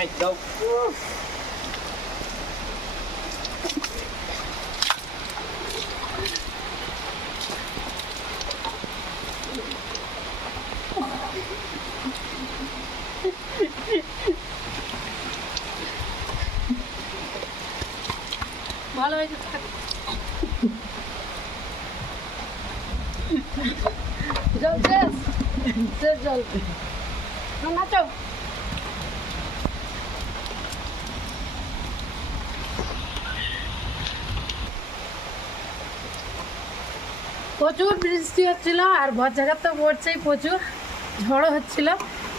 Ai, đâu. ভালো হয়েছে জল শেষ শেষ জল নাচো প্রচুর বৃষ্টি হচ্ছিল আর বজ্রাঘাত তো পড়ছেই, প্রচুর ঝড়ও হচ্ছিল।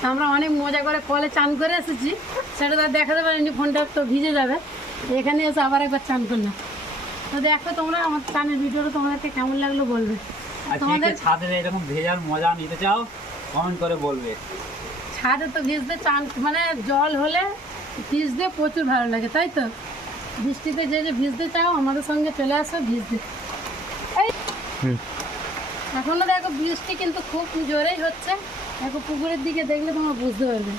আমরা অনেক মজা করে কলে চান করে এসেছি, সেটা তো দেখাতে পারিনি, ফোনটা তো ভিজে যাবে। এখানে এসে আবার একবার চান করলাম। তো দেখো তোমরা আমার চানের ভিডিওটা তোমাদেরকে কেমন লাগলো বলবে। তোমাদের ছাদে এরকম ভেজার মজা নিতে চাও কমেন্ট করে বলবে। ছাদে তো ভিজতে চান মানে জল হলে ভিজতে প্রচুর ভালো লাগে, তাই তো? বৃষ্টিতে যে যে ভিজতে চাও আমাদের সঙ্গে চলে আসো ভিজতে। এখনো দেখো বৃষ্টি কিন্তু খুব জোরেই হচ্ছে। দেখো পুকুরের দিকে দেখলে তোমরা বুঝতে পারবে।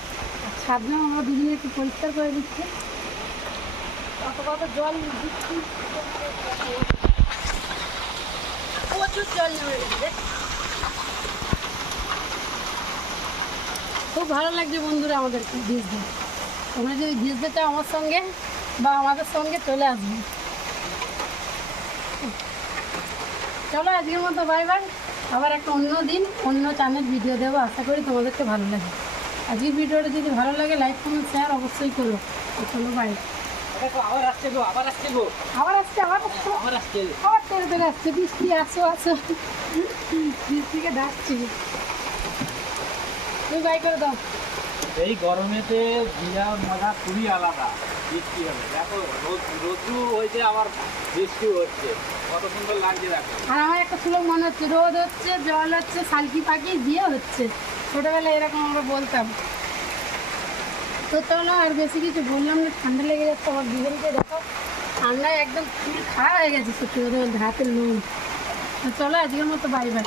ছাদটা আমরা দুদিনে একটু পরিষ্কার করে দিচ্ছি। কত কত জল দিচ্ছি, প্রচুর জল নেমে গেছে। খুব ভালো লাগছে বন্ধুরা আমাদেরকে ভিজতে। তোমরা যদি ভিজতে চাও আমার সঙ্গে বা আমাদের সঙ্গে চলে আসবে। চলো আজকের মতো বাই বাই। আবার একটা অন্য দিন অন্য চ্যানেল ভিডিও দেবো, আশা করি তোমাদেরকে ভালো লাগে। আজকের ভিডিওটা যদি ভালো লাগে লাইক কমেন্ট শেয়ার অবশ্যই করো। চলো বাই। আবার আসছে গো, আবার আসছে গো, আবার আসছে আবার আসছে আবার আসছে, আবার তেরে তেরে আসছে বৃষ্টি। আসো আসো, বৃষ্টিকে ডাকছি। তুই বাই করে দাও। এই গরমেতে ভিজার মজা খুবই আলাদা। বৃষ্টি হবে দেখো, রোদ্রু হয়েছে আবার বৃষ্টি হচ্ছে, কত সুন্দর লাগছে দেখো। আর আমার একটা সুলভ মনে হচ্ছে, রোদ হচ্ছে, জল হচ্ছে, শালকি পাখি বিয়ে হচ্ছে। ছোটোবেলায় এরকম আমরা বলতাম। তো চলো আর বেশি কিছু বললাম না, ঠান্ডা লেগে যাচ্ছে আমার বিহেলকে। দেখো ঠান্ডায় একদম খাওয়া হয়ে গেছে, সত্যি কথা বলতে হাতের লোম। তো চলো আজকের মতো বাই বাই।